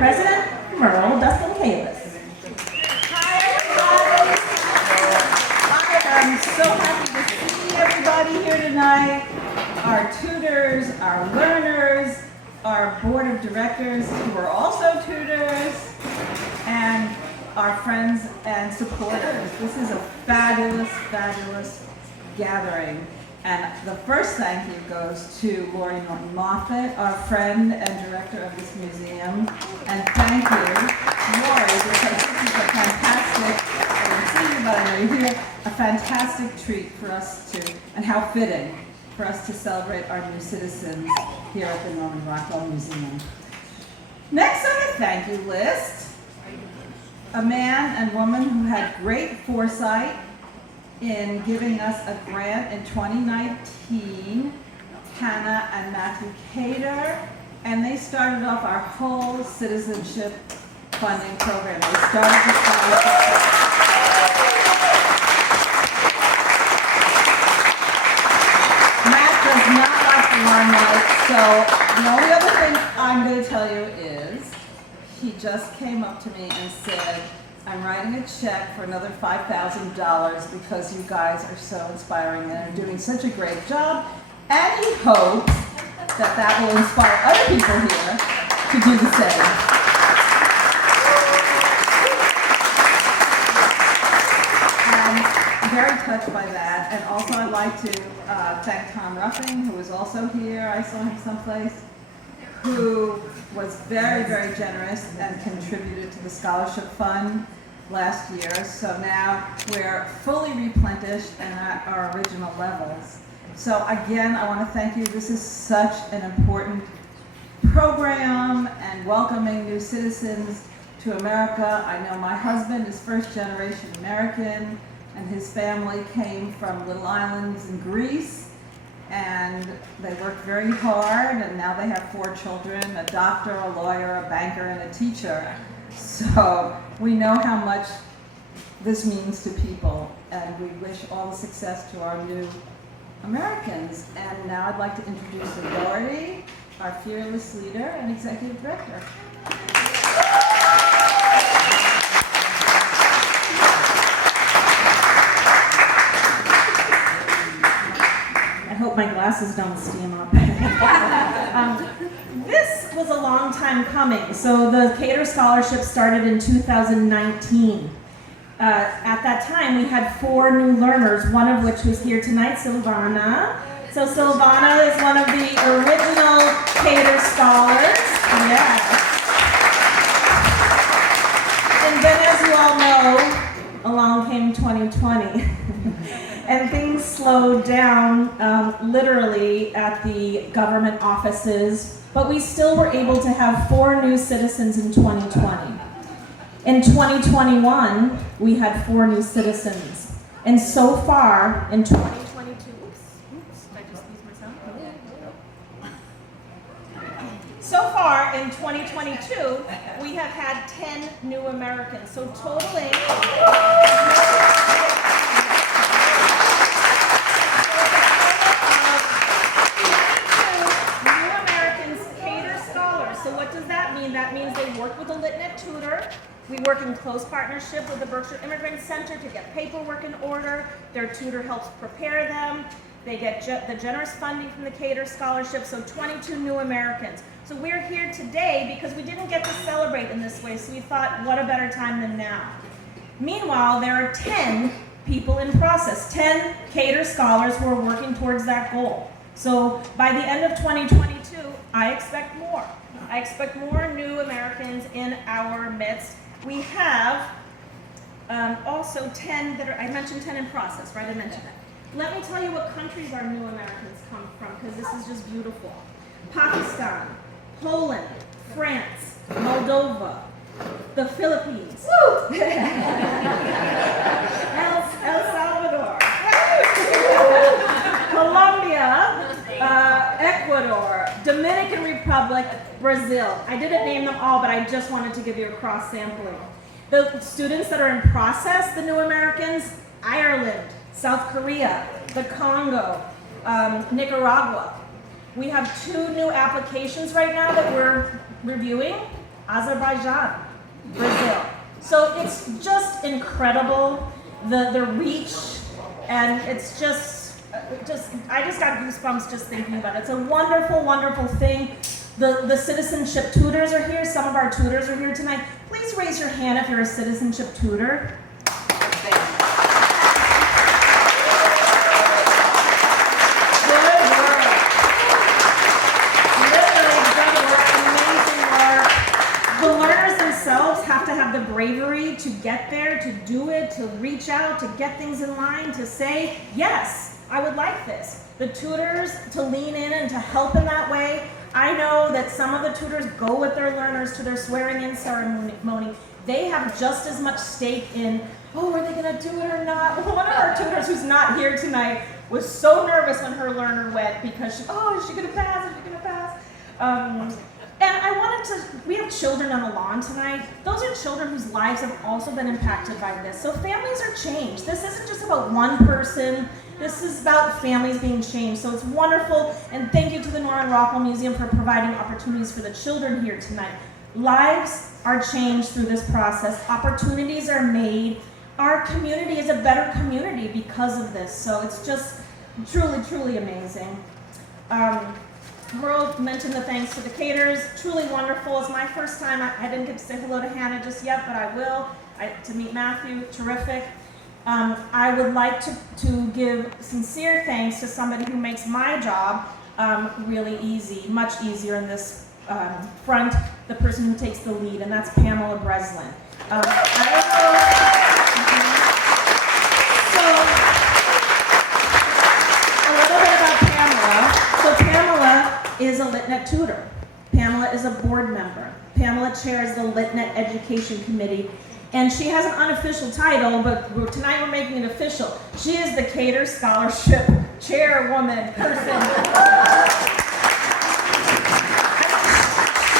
President, Merle Dustin-Kalis. Hi, everybody. I am so happy to see everybody here tonight. Our tutors, our learners, our board of directors who are also tutors, and our friends and supporters. This is a fabulous, fabulous gathering. And the first thank you goes to Lori Norton Moffat, our friend and director of this museum. And thank you, Lori, because this is a fantastic, I didn't see you, but I know you're here, a fantastic treat for us to, and how fitting for us to celebrate our new citizens here at the Norman Rockwell Museum. Next on the thank you list, a man and woman who had great foresight in giving us a grant in 2019, Hannah and Matthew Keator, and they started off our whole citizenship funding program. They started the scholarship. Matt does not like the limelight, so the only other thing I'm going to tell you is he just came up to me and said, I'm writing a check for another $5,000 because you guys are so inspiring and are doing such a great job, and he hopes that that will inspire other people here to do the same. I'm very touched by that, and also I'd like to thank Tom Ruffing, who was also here. I saw him someplace, who was very, very generous and contributed to the scholarship fund last year. So now we're fully replenished and at our original levels. So again, I want to thank you. This is such an important program and welcoming new citizens to America. I know my husband is first generation American, and his family came from little islands in Greece. And they worked very hard, and now they have 4 children, a doctor, a lawyer, a banker, and a teacher. So we know how much this means to people, and we wish all the success to our new Americans. And now I'd like to introduce Lori, our fearless leader and executive director. I hope my glasses don't steam up. This was a long time coming. So the Keator Scholarship started in 2019. At that time, we had 4 new learners, one of which was here tonight, Silvana. So Silvana is one of the original Keator scholars. Yes. And then, as you all know, along came 2020. And things slowed down literally at the government offices, but we still were able to have 4 new citizens in 2020. In 2021, we had 4 new citizens. And so far in 2022, did I just lose myself? So far in 2022, we have had 10 new Americans. So totaling, that means they work with a LitNet tutor. We work in close partnership with the Berkshire Immigrant Center to get paperwork in order. Their tutor helps prepare them. They get the generous funding from the Keator Scholarship, so 22 new Americans. So we're here today because we didn't get to celebrate in this way, so we thought, what a better time than now. Meanwhile, there are 10 people in process, 10 Keator scholars who are working towards that goal. So by the end of 2022, I expect more. I expect more new Americans in our midst. We have also 10 that are, I mentioned 10 in process, right? I mentioned that. Let me tell you what countries our new Americans come from, because this is just beautiful. Pakistan, Poland, France, Moldova, the Philippines, El Salvador, Colombia, Ecuador, Dominican Republic, Brazil. I didn't name them all, but I just wanted to give you a cross sampling. The students that are in process, the new Americans, Ireland, South Korea, the Congo, Nicaragua. We have 2 new applications right now that we're reviewing. Azerbaijan, Brazil. So it's just incredible, the reach, and it's just I just got goosebumps just thinking about it. It's a wonderful, wonderful thing. The citizenship tutors are here. Some of our tutors are here tonight. Please raise your hand if you're a citizenship tutor. Have to have the bravery to get there, to do it, to reach out, to get things in line, to say, yes, I would like this. The tutors to lean in and to help in that way. I know that some of the tutors go with their learners to their swearing-in ceremony. They have just as much stake in, oh, are they going to do it or not? One of our tutors who's not here tonight was so nervous when her learner went because is she going to pass? Is she going to pass? And I wanted to, we have children on the lawn tonight. Those are children whose lives have also been impacted by this. So families are changed. This isn't just about one person. This is about families being changed. So it's wonderful. And thank you to the Norman Rockwell Museum for providing opportunities for the children here tonight. Lives are changed through this process. Opportunities are made. Our community is a better community because of this. So it's just truly, truly amazing. Merle mentioned the thanks to the Keators. Truly wonderful. It's my first time. I didn't get to say hello to Hannah just yet, but I will. To meet Matthew, terrific. I would like to give sincere thanks to somebody who makes my job really easy, much easier in this front, the person who takes the lead, and that's Pamela Breslin. Is a LitNet tutor. Pamela is a board member. Pamela chairs the LitNet Education Committee, and she has an unofficial title, but tonight we're making it official. She is the Keator Scholarship chairwoman person.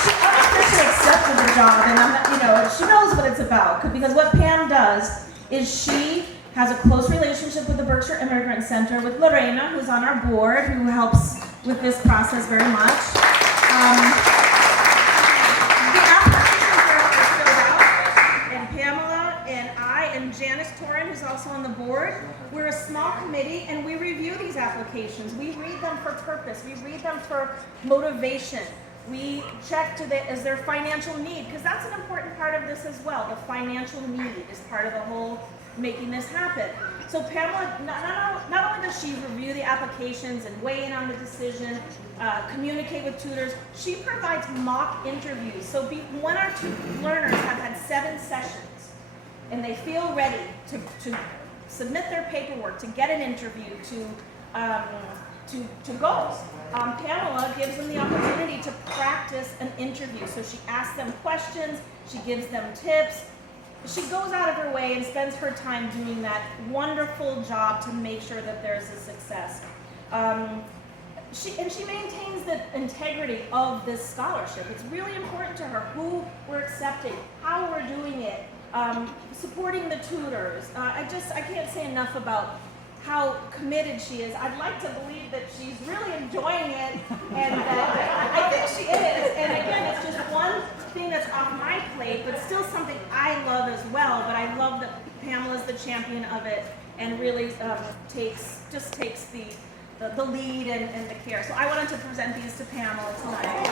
She unofficially accepted the job, and she knows what it's about, because what Pam does is she has a close relationship with the Berkshire Immigrant Center, with Lorena, who's on our board, who helps with this process very much. The applications are filled out, and Pamela and I and Janice Torin, who's also on the board, we're a small committee, and we review these applications. We read them for purpose. We read them for motivation. We check is there financial need, because that's an important part of this as well. The financial need is part of the whole making this happen. So Pamela, not only does she review the applications and weigh in on the decision, communicate with tutors, she provides mock interviews. So when our learners have had 7 sessions and they feel ready to submit their paperwork, to get an interview, to go, Pamela gives them the opportunity to practice an interview. So she asks them questions, she gives them tips. She goes out of her way and spends her time doing that wonderful job to make sure that there's a success. She maintains the integrity of this scholarship. It's really important to her who we're accepting, how we're doing it, supporting the tutors. I can't say enough about how committed she is. I'd like to believe that she's really enjoying it, and I think she is. And again, it's just one thing that's off my plate, but still something I love as well. But I love that Pamela's the champion of it and really takes the lead and the care. So I wanted to present these to Pamela tonight.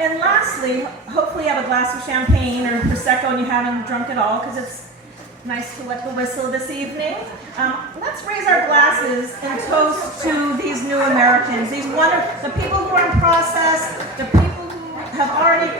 And lastly, hopefully you have a glass of champagne or Prosecco and you haven't drunk it all, because it's nice to wet the whistle this evening. Let's raise our glasses and toast to these new Americans, the people who are in process, the people who have already